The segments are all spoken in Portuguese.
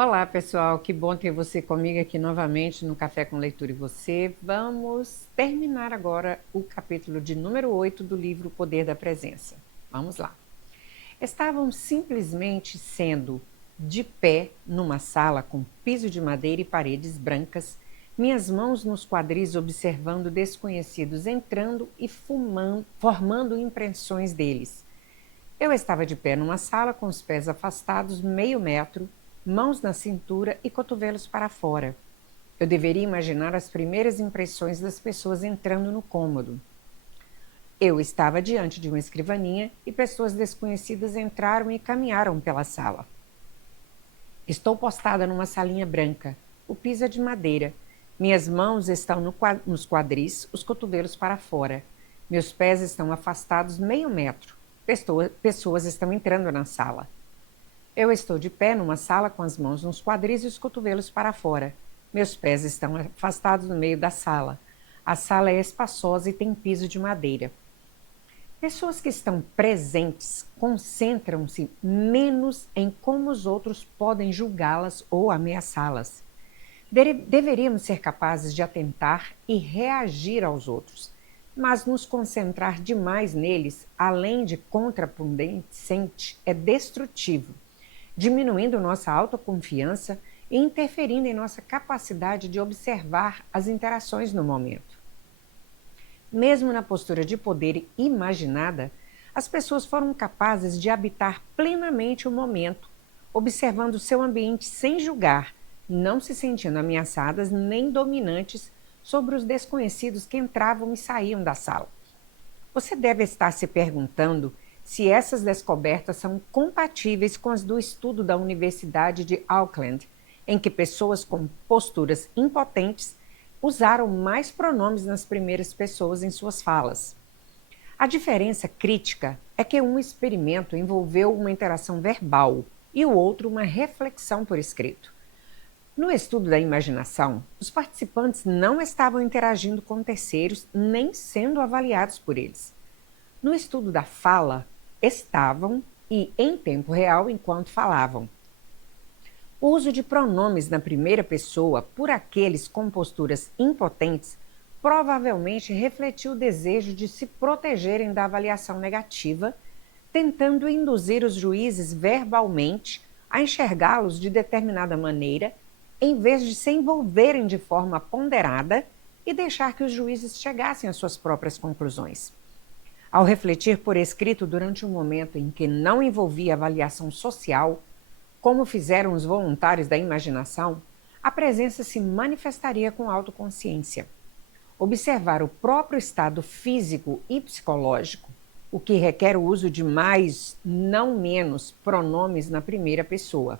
Olá, pessoal, que bom ter você comigo aqui novamente no Café com Leitura e Você. Vamos terminar agora o capítulo de número 8 do livro O Poder da Presença. Vamos lá. Estavam simplesmente sendo de pé numa sala com piso de madeira e paredes brancas, minhas mãos nos quadris observando desconhecidos entrando e formando impressões deles. Eu estava de pé numa sala com os pés afastados meio metro, mãos na cintura e cotovelos para fora. Eu deveria imaginar as primeiras impressões das pessoas entrando no cômodo. Eu estava diante de uma escrivaninha e pessoas desconhecidas entraram e caminharam pela sala. Estou postada numa salinha branca. O piso é de madeira. Minhas mãos estão nos quadris, os cotovelos para fora. Meus pés estão afastados meio metro. Pessoas estão entrando na sala. Eu estou de pé numa sala com as mãos nos quadris e os cotovelos para fora. Meus pés estão afastados no meio da sala. A sala é espaçosa e tem piso de madeira. Pessoas que estão presentes concentram-se menos em como os outros podem julgá-las ou ameaçá-las. Deveríamos ser capazes de atentar e reagir aos outros, mas nos concentrar demais neles, além de contraproducente, é destrutivo, diminuindo nossa autoconfiança e interferindo em nossa capacidade de observar as interações no momento. Mesmo na postura de poder imaginada, as pessoas foram capazes de habitar plenamente o momento, observando seu ambiente sem julgar, não se sentindo ameaçadas nem dominantes sobre os desconhecidos que entravam e saíam da sala. Você deve estar se perguntando se essas descobertas são compatíveis com as do estudo da Universidade de Auckland, em que pessoas com posturas impotentes usaram mais pronomes nas primeiras pessoas em suas falas. A diferença crítica é que um experimento envolveu uma interação verbal e o outro uma reflexão por escrito. No estudo da imaginação, os participantes não estavam interagindo com terceiros nem sendo avaliados por eles. No estudo da fala, estavam e em tempo real enquanto falavam. O uso de pronomes na primeira pessoa por aqueles com posturas impotentes provavelmente refletiu o desejo de se protegerem da avaliação negativa, tentando induzir os juízes verbalmente a enxergá-los de determinada maneira, em vez de se envolverem de forma ponderada e deixar que os juízes chegassem às suas próprias conclusões. Ao refletir por escrito durante um momento em que não envolvia avaliação social, como fizeram os voluntários da imaginação, a presença se manifestaria com autoconsciência. Observar o próprio estado físico e psicológico, o que requer o uso de mais, não menos, pronomes na primeira pessoa.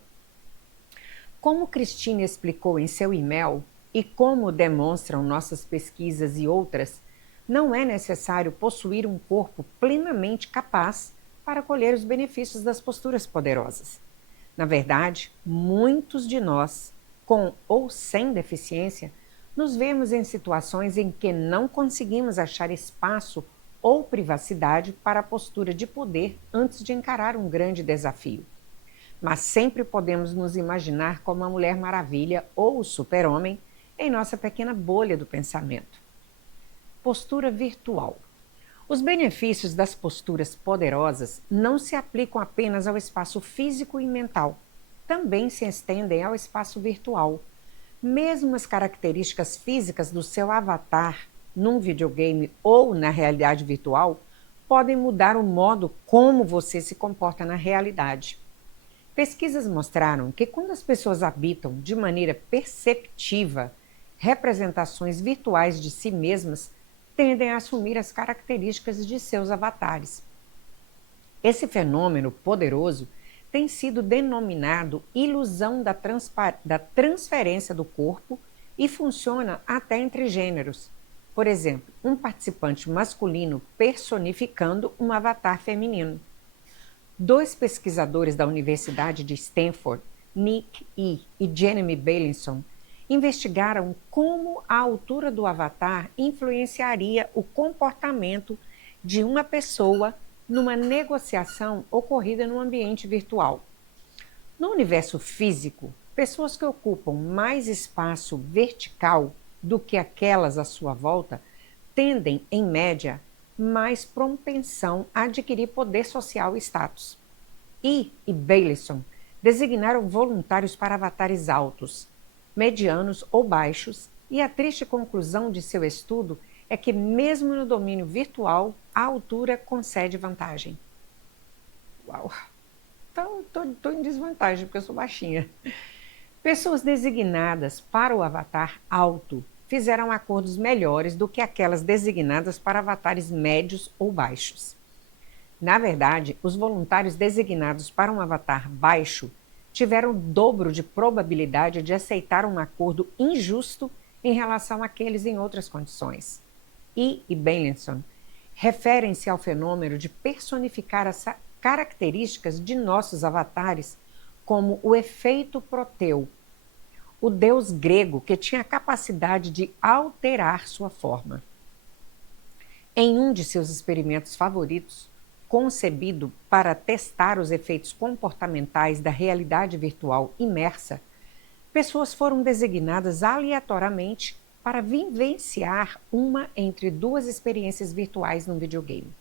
Como Christine explicou em seu e-mail, e como demonstram nossas pesquisas e outras, não é necessário possuir um corpo plenamente capaz para colher os benefícios das posturas poderosas. Na verdade, muitos de nós, com ou sem deficiência, nos vemos em situações em que não conseguimos achar espaço ou privacidade para a postura de poder antes de encarar um grande desafio. Mas sempre podemos nos imaginar como a Mulher Maravilha ou o Super-Homem em nossa pequena bolha do pensamento. Postura virtual. Os benefícios das posturas poderosas não se aplicam apenas ao espaço físico e mental, também se estendem ao espaço virtual. Mesmo as características físicas do seu avatar num videogame ou na realidade virtual podem mudar o modo como você se comporta na realidade. Pesquisas mostraram que quando as pessoas habitam de maneira perceptiva representações virtuais de si mesmas, tendem a assumir as características de seus avatares. Esse fenômeno poderoso tem sido denominado ilusão da transferência do corpo e funciona até entre gêneros. Por exemplo, um participante masculino personificando um avatar feminino. 2 pesquisadores da Universidade de Stanford, Nick E. e Jeremy Beilinson, investigaram como a altura do avatar influenciaria o comportamento de uma pessoa numa negociação ocorrida no ambiente virtual. No universo físico, Pessoas que ocupam mais espaço vertical do que aquelas à sua volta tendem, em média, mais propensão a adquirir poder social e status. E Baileyson designaram voluntários para avatares altos, medianos ou baixos, e a triste conclusão de seu estudo é que, mesmo no domínio virtual, a altura concede vantagem. Uau! Então, estou em desvantagem, porque eu sou baixinha. Pessoas designadas para o avatar alto fizeram acordos melhores do que aquelas designadas para avatares médios ou baixos. Na verdade, os voluntários designados para um avatar baixo tiveram o dobro de probabilidade de aceitar um acordo injusto em relação àqueles em outras condições. E Baileyson referem-se ao fenômeno de personificar as características de nossos avatares como o efeito Proteu, o deus grego que tinha a capacidade de alterar sua forma. Em um de seus experimentos favoritos, concebido para testar os efeitos comportamentais da realidade virtual imersa, pessoas foram designadas aleatoriamente para vivenciar uma entre duas experiências virtuais num videogame.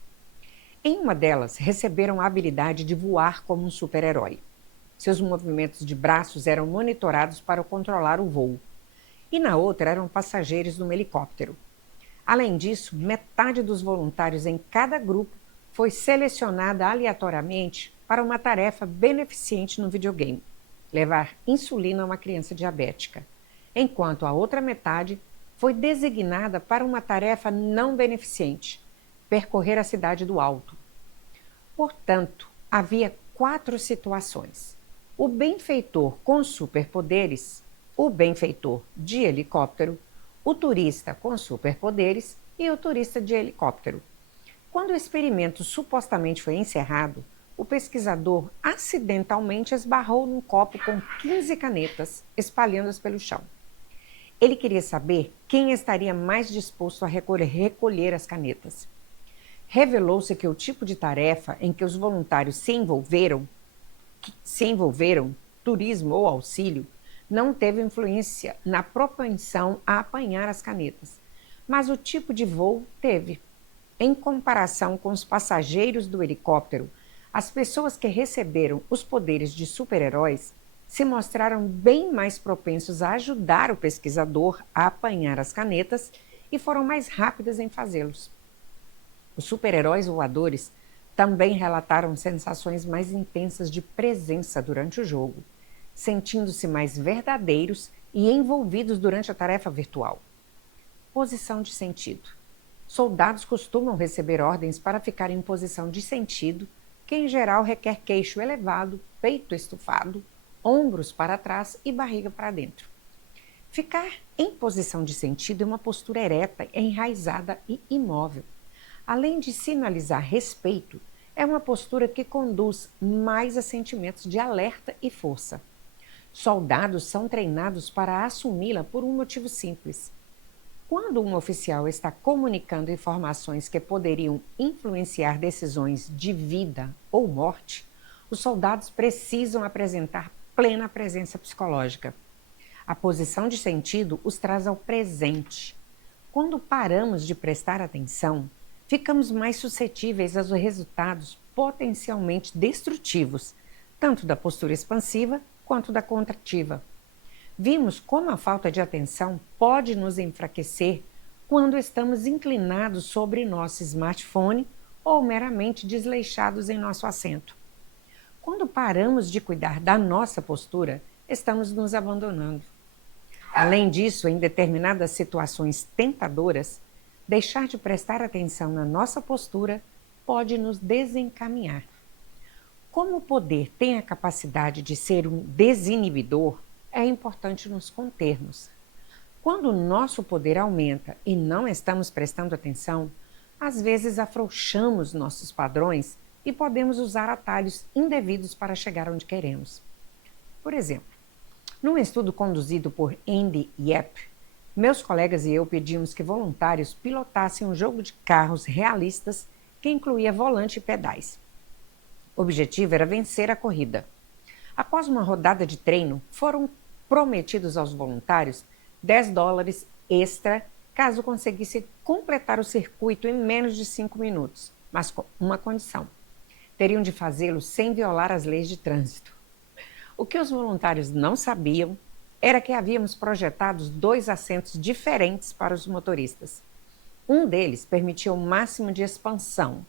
Em uma delas, receberam a habilidade de voar como um super-herói. Seus movimentos de braços eram monitorados para controlar o voo. E na outra eram passageiros num helicóptero. Além disso, metade dos voluntários em cada grupo foi selecionada aleatoriamente para uma tarefa beneficente no videogame, levar insulina a uma criança diabética, enquanto a outra metade foi designada para uma tarefa não beneficente, percorrer a cidade do Alto. Portanto, havia 4 situações: o benfeitor com superpoderes, o benfeitor de helicóptero, o turista com superpoderes e o turista de helicóptero. Quando o experimento supostamente foi encerrado, o pesquisador acidentalmente esbarrou num copo com 15 canetas, espalhando-as pelo chão. Ele queria saber quem estaria mais disposto a recolher as canetas. Revelou-se que o tipo de tarefa em que os voluntários se envolveram, turismo ou auxílio, não teve influência na propensão a apanhar as canetas, mas o tipo de voo teve. Em comparação com os passageiros do helicóptero, as pessoas que receberam os poderes de super-heróis se mostraram bem mais propensos a ajudar o pesquisador a apanhar as canetas e foram mais rápidas em fazê-los. Os super-heróis voadores também relataram sensações mais intensas de presença durante o jogo, sentindo-se mais verdadeiros e envolvidos durante a tarefa virtual. Posição de sentido. Soldados costumam receber ordens para ficar em posição de sentido, que em geral requer queixo elevado, peito estufado, ombros para trás e barriga para dentro. Ficar em posição de sentido é uma postura ereta, enraizada e imóvel. Além de sinalizar respeito, é uma postura que conduz mais a sentimentos de alerta e força. Soldados são treinados para assumi-la por um motivo simples. Quando um oficial está comunicando informações que poderiam influenciar decisões de vida ou morte, os soldados precisam apresentar plena presença psicológica. A posição de sentido os traz ao presente. Quando paramos de prestar atenção, ficamos mais suscetíveis aos resultados potencialmente destrutivos, tanto da postura expansiva quanto da contrativa. Vimos como a falta de atenção pode nos enfraquecer quando estamos inclinados sobre nosso smartphone ou meramente desleixados em nosso assento. Quando paramos de cuidar da nossa postura, estamos nos abandonando. Além disso, em determinadas situações tentadoras, deixar de prestar atenção na nossa postura pode nos desencaminhar. Como o poder tem a capacidade de ser um desinibidor, é importante nos contermos. Quando o nosso poder aumenta e não estamos prestando atenção, às vezes afrouxamos nossos padrões e podemos usar atalhos indevidos para chegar onde queremos. Por exemplo, num estudo conduzido por Andy Yep, meus colegas e eu pedimos que voluntários pilotassem um jogo de carros realistas que incluía volante e pedais. O objetivo era vencer a corrida. Após uma rodada de treino, foram prometidos aos voluntários $10 extra caso conseguisse completar o circuito em menos de 5 minutos, mas com uma condição. Teriam de fazê-lo sem violar as leis de trânsito. O que os voluntários não sabiam era que havíamos projetado 2 assentos diferentes para os motoristas. Um deles permitia o máximo de expansão,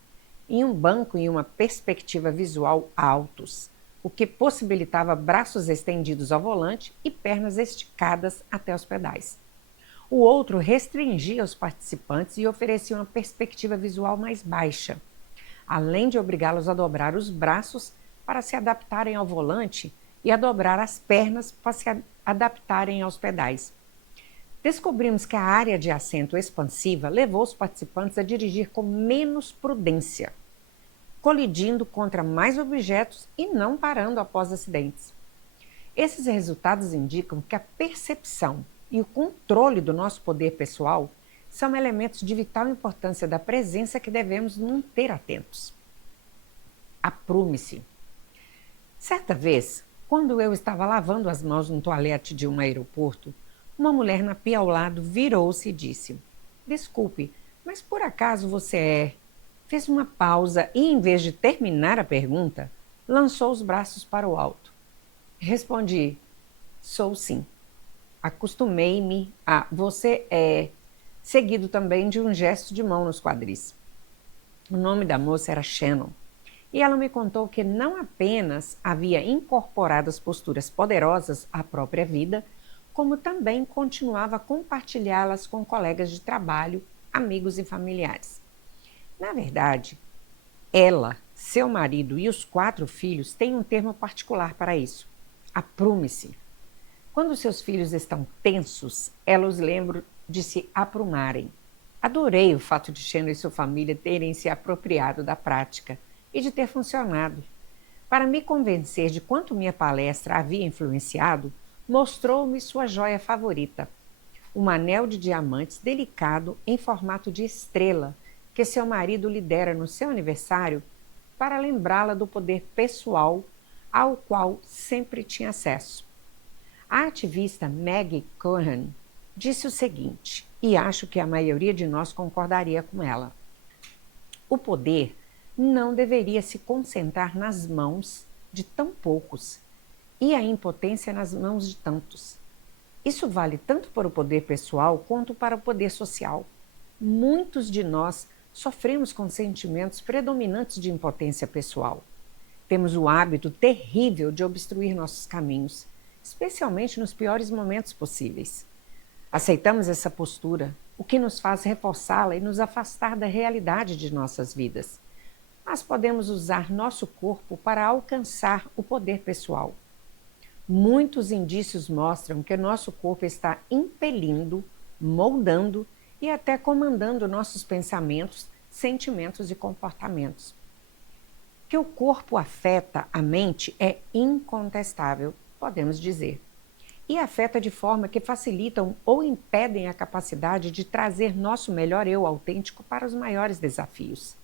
em um banco e uma perspectiva visual altos, o que possibilitava braços estendidos ao volante e pernas esticadas até os pedais. O outro restringia os participantes e oferecia uma perspectiva visual mais baixa, além de obrigá-los a dobrar os braços para se adaptarem ao volante e a dobrar as pernas para se adaptarem aos pedais. Descobrimos que a área de assento expansiva levou os participantes a dirigir com menos prudência, colidindo contra mais objetos e não parando após acidentes. Esses resultados indicam que a percepção e o controle do nosso poder pessoal são elementos de vital importância da presença que devemos manter atentos. Aprume-se. Certa vez, quando eu estava lavando as mãos no toalete de um aeroporto, uma mulher na pia ao lado virou-se e disse: "Desculpe, mas por acaso você é?" Fez uma pausa e, em vez de terminar a pergunta, lançou os braços para o alto. Respondi: "Sou sim. Acostumei-me a você é", seguido também de um gesto de mão nos quadris. O nome da moça era Shannon, e ela me contou que não apenas havia incorporado as posturas poderosas à própria vida, como também continuava a compartilhá-las com colegas de trabalho, amigos e familiares. Na verdade, ela, seu marido e os 4 filhos têm um termo particular para isso: aprume-se. Quando seus filhos estão tensos, ela os lembra de se aprumarem. Adorei o fato de Shannon e sua família terem se apropriado da prática e de ter funcionado. Para me convencer de quanto minha palestra havia influenciado, mostrou-me sua joia favorita, um anel de diamantes delicado em formato de estrela que seu marido lhe dera no seu aniversário para lembrá-la do poder pessoal ao qual sempre tinha acesso. A ativista Maggie Cohen disse o seguinte, e acho que a maioria de nós concordaria com ela: o poder não deveria se concentrar nas mãos de tão poucos e a impotência nas mãos de tantos. Isso vale tanto para o poder pessoal quanto para o poder social. Muitos de nós sofremos com sentimentos predominantes de impotência pessoal. Temos o hábito terrível de obstruir nossos caminhos, especialmente nos piores momentos possíveis. Aceitamos essa postura, o que nos faz reforçá-la e nos afastar da realidade de nossas vidas. Mas podemos usar nosso corpo para alcançar o poder pessoal. Muitos indícios mostram que nosso corpo está impelindo, moldando e até comandando nossos pensamentos, sentimentos e comportamentos. Que o corpo afeta a mente é incontestável, podemos dizer. E afeta de forma que facilitam ou impedem a capacidade de trazer nosso melhor eu autêntico para os maiores desafios.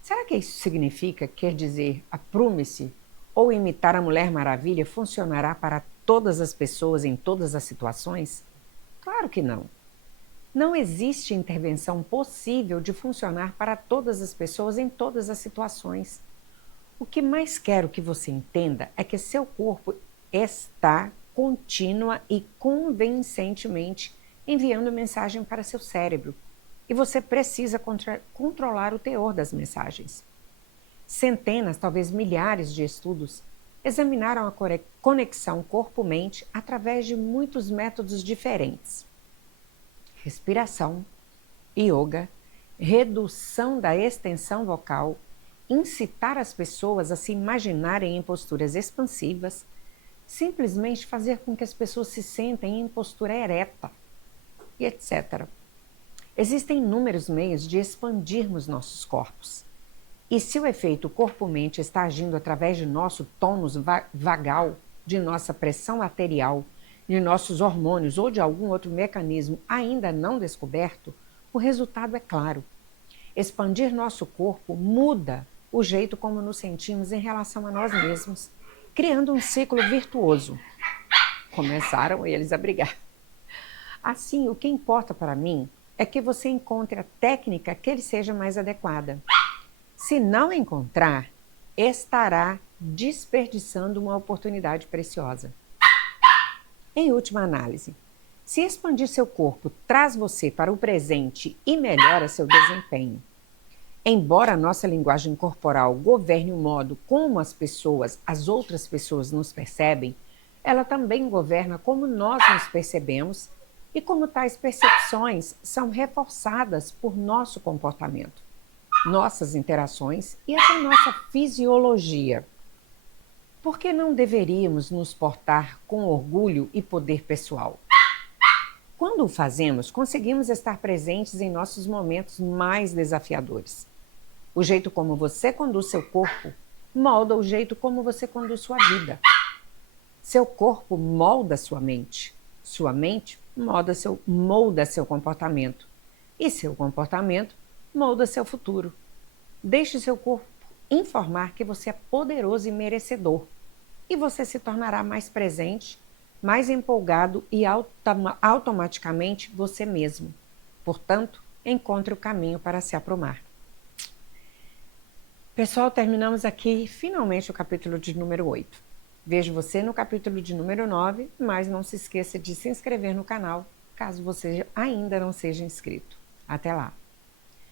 Será que isso significa, quer dizer, aprume-se ou imitar a Mulher Maravilha funcionará para todas as pessoas em todas as situações? Claro que não. Não existe intervenção possível de funcionar para todas as pessoas em todas as situações. O que mais quero que você entenda é que seu corpo está contínua e convincentemente enviando mensagem para seu cérebro, e você precisa controlar o teor das mensagens. Centenas, talvez milhares de estudos examinaram a conexão corpo-mente através de muitos métodos diferentes. Respiração, yoga, redução da extensão vocal, incitar as pessoas a se imaginarem em posturas expansivas, simplesmente fazer com que as pessoas se sentem em postura ereta, e etc. Existem inúmeros meios de expandirmos nossos corpos. E se o efeito corpo-mente está agindo através de nosso tônus vagal, de nossa pressão arterial, de nossos hormônios ou de algum outro mecanismo ainda não descoberto, o resultado é claro. Expandir nosso corpo muda o jeito como nos sentimos em relação a nós mesmos, criando um ciclo virtuoso. Começaram eles a brigar. Assim, o que importa para mim é que você encontre a técnica que lhe seja mais adequada. Se não encontrar, estará desperdiçando uma oportunidade preciosa. Em última análise, se expandir seu corpo traz você para o presente e melhora seu desempenho. Embora a nossa linguagem corporal governe o modo como as outras pessoas nos percebem, ela também governa como nós nos percebemos e como tais percepções são reforçadas por nosso comportamento, nossas interações e até nossa fisiologia. Por que não deveríamos nos portar com orgulho e poder pessoal? Quando o fazemos, conseguimos estar presentes em nossos momentos mais desafiadores. O jeito como você conduz seu corpo molda o jeito como você conduz sua vida. Seu corpo molda sua mente. Sua mente molda seu comportamento. E seu comportamento molda seu futuro. Deixe seu corpo informar que você é poderoso e merecedor. E você se tornará mais presente, mais empolgado e automaticamente você mesmo. Portanto, encontre o caminho para se aprumar. Pessoal, terminamos aqui finalmente o capítulo de número 8. Vejo você no capítulo de número 9, mas não se esqueça de se inscrever no canal, caso você ainda não seja inscrito. Até lá!